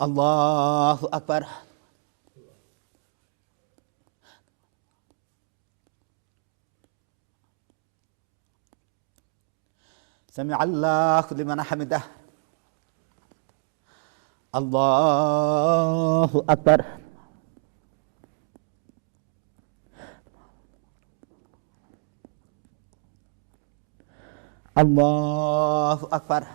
Allahu Akbar. Sami Allahu liman hamidah. Allahu Akbar. Allahu Akbar.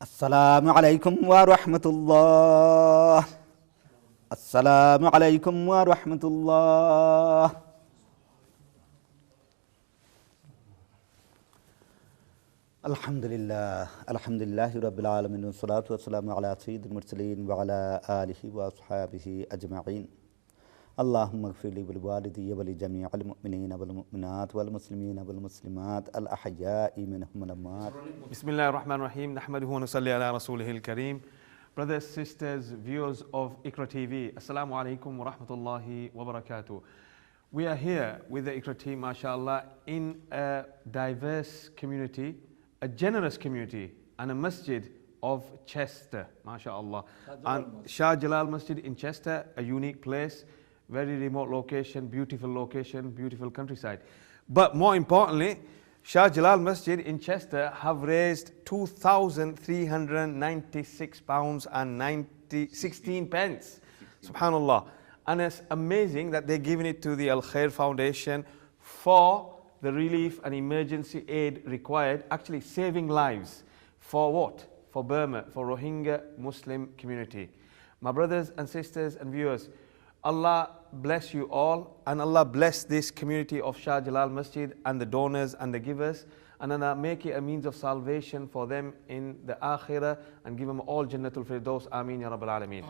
Assalamu alaikum wa rahmatullah. Assalamu alaikum wa rahmatullah. Alhamdulillah, alhamdulillahi rabbil alamin, wa salatu wa salamu ala sayyidil mursaleen wa ala alihi wa ashabihi ajma'in. Allahumma ighfir li wa liwalidayya wa li jami'il mu'minina wal mu'minat wal muslimina wal muslimat al ahya'i minhum wal amwat. Bismillahir Rahmanir Rahim. Nahmaduhu wa nusalli ala rasulihil kareem. Brothers, sisters, viewers of IQRA TV, Assalamu alaikum wa rahmatullahi wa barakatuh. We are here with the IQRA team, mashallah, in a diverse community, a generous community, and a masjid of Chester, mashallah. And Shah Jalal Masjid in Chester, a unique place, very remote location, beautiful countryside. But more importantly, Shah Jalal Masjid in Chester have raised £2,396 and 16 pence. Subhanallah. And it's amazing that they're giving it to the Al Khair Foundation for the relief and emergency aid required, actually saving lives. For what? For Burma, for Rohingya Muslim community. My brothers and sisters and viewers, Allah bless you all, and Allah bless this community of Shah Jalal Masjid and the donors and the givers, and Allah make it a means of salvation for them in the Akhirah, and give them all Jannatul Firdaus. Ameen Ya Rabbal Alameen.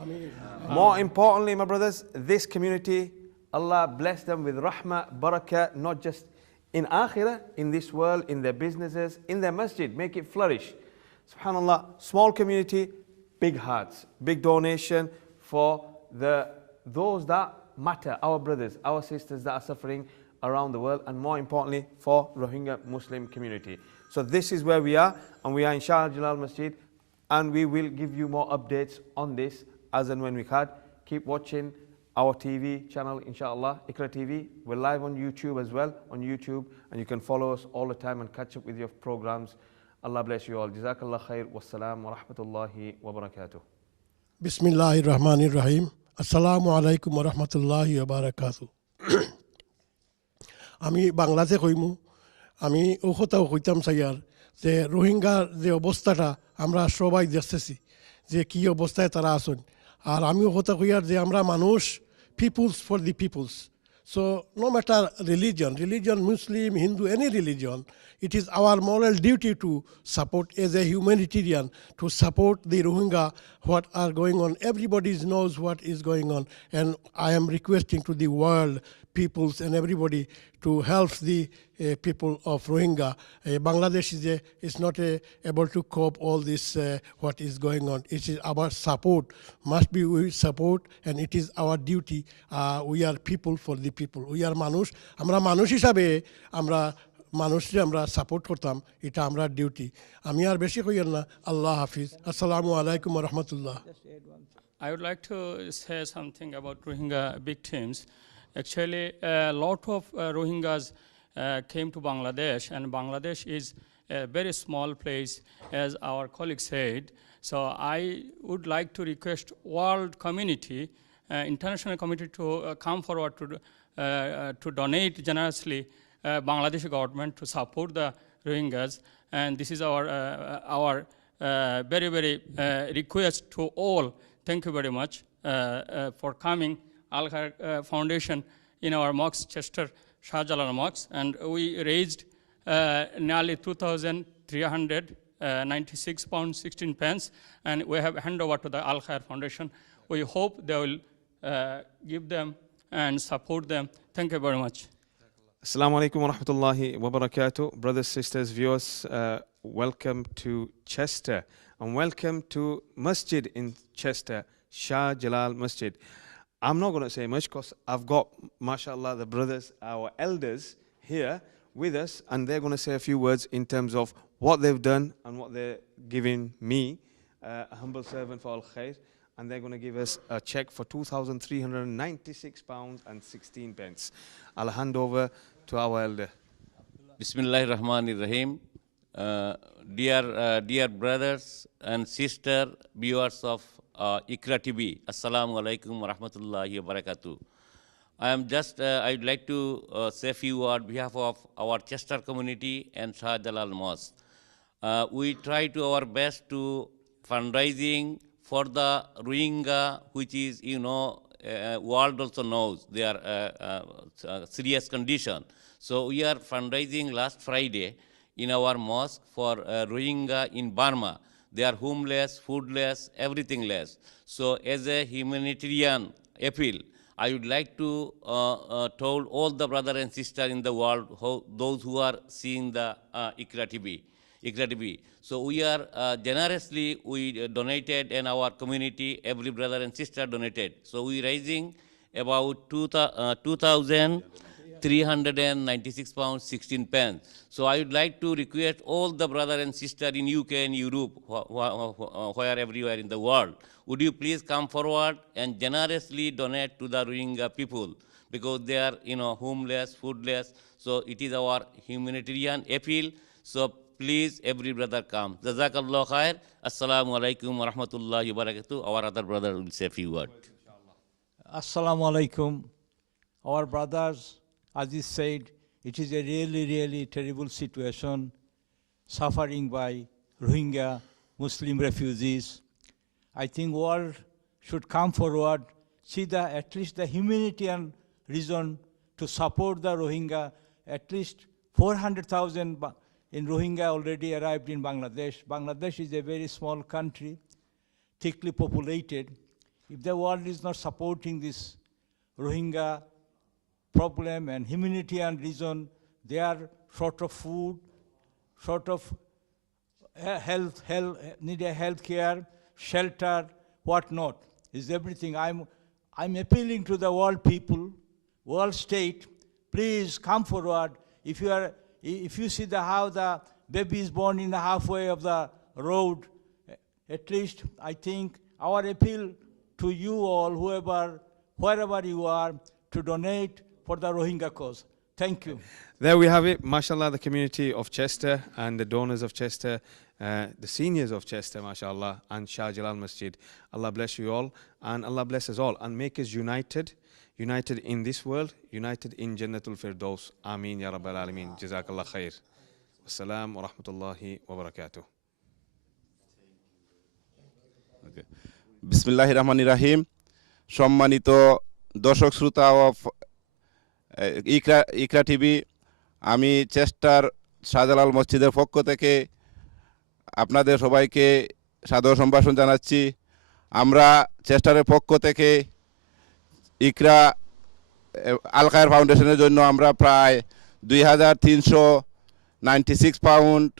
More importantly, my brothers, this community, Allah bless them with rahmah, barakah, not just in Akhirah, in this world, in their businesses, in their masjid, make it flourish. Subhanallah, small community, big hearts, big donation for those that matter, our brothers, our sisters that are suffering around the world, and more importantly, for Rohingya Muslim community. So this is where we are, and we are in Shah Jalal Masjid, and we will give you more updates on this as and when we can. Keep watching our TV channel, inshallah, IQRA TV. We're live on YouTube as well, and you can follow us all the time and catch up with your programs. Allah bless you all. Jazakallah khair. Wassalamu wa rahmatullahi wa barakatuh. Bismillahir Rahmanir Rahim. Assalamu alaikum wa rahmatullahi wa barakatuh. আমি বাংলাতে কইমু, আমি ও কথাও কইতাম চাইয়ার যে রোহিঙ্গার যে অবস্থাটা আমরা সবাই দেখতেছি যে কি অবস্থায় তারা আছেন, আর আমিও কথা কইয়ার যে আমরা মানুষ, peoples for the peoples. So no matter religion, Muslim, Hindu, any religion, it is our moral duty to support as a humanitarian, to support the Rohingya, what are going on. Everybody knows what is going on, and I am requesting to the world peoples and everybody to help the people of Rohingya. Bangladesh is not able to cope all this what is going on. It is our support, must be we support, and it is our duty. We are people for the people. We are manush. Amra manush hisabe amra মানুষকে আমরা support করতাম, এটা আমরা duty. আমি আর বেশি কইয়ার না. আল্লাহ হাফিজ. আসসালামু আলাইকুম ওয়া রাহমাতুল্লাহ. I would like to say something about Rohingya victims. Actually, a lot of Rohingyas came to Bangladesh, and Bangladesh is a very small place, as our colleague said. So I would like to request world community, international community, to come forward to donate generously Bangladeshi government to support the Rohingyas, and this is our very request to all. Thank you very much for coming. Al Khair Foundation in our mosque, Chester Shah Jalal Mosque, and we raised nearly 2,396 pounds 16 pence, and we have handed over to the Al Khair Foundation. We hope they will give them and support them. Thank you very much. Assalamu alaikum wa rahmatullahi wa barakatuh. Brothers, sisters, viewers, welcome to Chester, and welcome to Masjid in Chester, Shah Jalal Masjid. I'm not going to say much because I've got, mashallah, the brothers, our elders here with us, and they're going to say a few words in terms of what they've done and what they're giving me, a humble servant for Al Khair, and they're going to give us a check for £2,396 and 16 pence. I'll hand over to our elder. Bismillahirrahmanirrahim. Dear brothers and sister viewers of IQRA TV, Assalamu alaikum wa rahmatullahi wa barakatuh. I'd like to say a few words on behalf of our Chester community and Shah Jalal Mosque. We try to our best to fundraising for the Rohingya, which is, world also knows their serious condition. So we are fundraising last Friday in our mosque for Rohingya in Burma. They are homeless, foodless, everything less. So as a humanitarian appeal, I would like to tell all the brothers and sisters in the world, those who are seeing the IQRA TV. So we are generously, we donated in our community, every brother and sister donated. So we raising about 2,396 pounds 16 pence. So I would like to request all the brothers and sisters in UK and Europe, where everywhere in the world, would you please come forward and generously donate to the Rohingya people, because they are, homeless, foodless. So it is our humanitarian appeal. So please, every brother come. Jazakallah khair. Assalamu alaikum wa rahmatullahi wa barakatuh. Our other brother will say a few words. Assalamu alaikum. Our brothers, as he said, it is a really, really terrible situation, suffering by Rohingya Muslim refugees. I think world should come forward, see at least the humanitarian reason to support the Rohingya. At least 400,000 in Rohingya already arrived in Bangladesh. Bangladesh is a very small country, thickly populated. If the world is not supporting this Rohingya problem and humanitarian reason, they are short of food, short of health, need a health care, shelter, whatnot, is everything. I'm appealing to the world people, world state, please come forward. If you see how the baby is born in the halfway of the road, at least I think our appeal to you all, wherever you are, to donate for the Rohingya cause. Thank you. There we have it, mashallah, the community of Chester and the donors of Chester, the seniors of Chester, mashallah, and Shah Jalal Masjid. Allah bless you all, and Allah bless us all, and make us united in this world, united in Jannatul Firdaus. Ameen ya Rabbal Alameen. Jazakallah khair. Wassalamu wa rahmatullahi wa barakatuh. Okay. বিসমিল্লাহির রহমানির রহিম। সম্মানিত দর্শক শ্রোতা of Iqra TV, আমি চেষ্টার শাহজালাল মসজিদের পক্ষ থেকে আপনাদের সবাইকে সাদর সম্ভাষণ জানাচ্ছি। আমরা চেষ্টারের পক্ষ থেকে ইকরা আল খায়ের ফাউন্ডেশনের জন্য আমরা প্রায় 2,396 পাউন্ড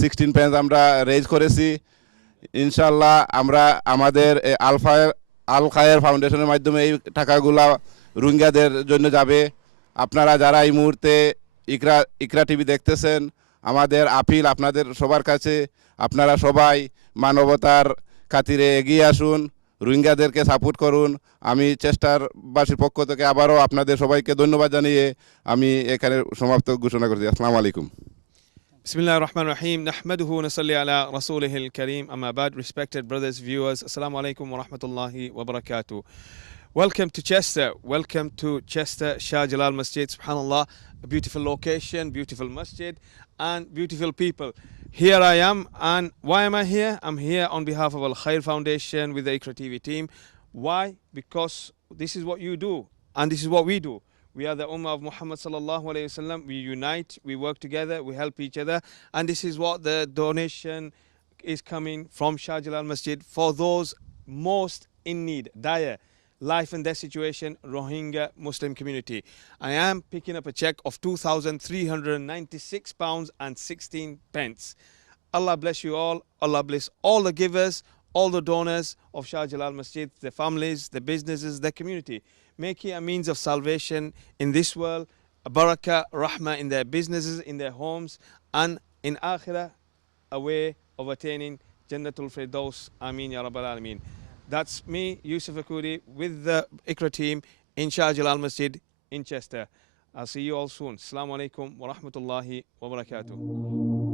16 পেন্স আমরা রেজ করেছি। ইনশাল্লাহ আমরা আমাদের আল খায়ের ফাউন্ডেশনের মাধ্যমে এই টাকাগুলা রোহিঙ্গাদের জন্য যাবে। আপনারা যারা এই মুহূর্তে ইকরা টিভি দেখতেছেন, আমাদের আপিল আপনাদের সবার কাছে, আপনারা সবাই মানবতার খাতিরে এগিয়ে আসুন, রোহিঙ্গাদেরকে সাপোর্ট করুন। আমি চেষ্টারবাসীর পক্ষ থেকে আবারও আপনাদের সবাইকে ধন্যবাদ জানিয়ে আমি এখানে সমাপ্ত ঘোষণা করছি। আসসালামু আলাইকুম। Bismillah ar-Rahman ar-Rahim. Nahmaduhu wa nasalli ala rasulihil kareem. Amma ba'd. Respected brothers, viewers, assalamu alaikum wa rahmatullahi wa barakatuh. Welcome to Chester. Welcome to Chester Shah Jalal Masjid. Subhanallah, a beautiful location, beautiful masjid, and beautiful people. Here I am, and why am I here? I'm here on behalf of Al Khair Foundation with the IQRA TV team. Why? Because this is what you do, and this is what we do. We are the Ummah of Muhammad sallallahu alayhi wa sallam. We unite, we work together, we help each other, and this is what the donation is coming from Shah Jalal Masjid for those most in need, dire life and death situation, Rohingya Muslim community. I am picking up a check of £2,396 and 16 pence. Allah bless you all. Allah bless all the givers, all the donors of Shah Jalal Masjid, their families, their businesses, their community. Make it a means of salvation in this world barakah, rahmah in their businesses, in their homes, and in akhirah, a way of attaining Jannatul Firdaus. Ameen Ya Rabbal Alameen. That's me, Yusuf Akuri, with the IQRA team in Shah Jalal Masjid in Chester. I'll see you all soon. Assalamu alaikum wa rahmatullahi wa barakatuh.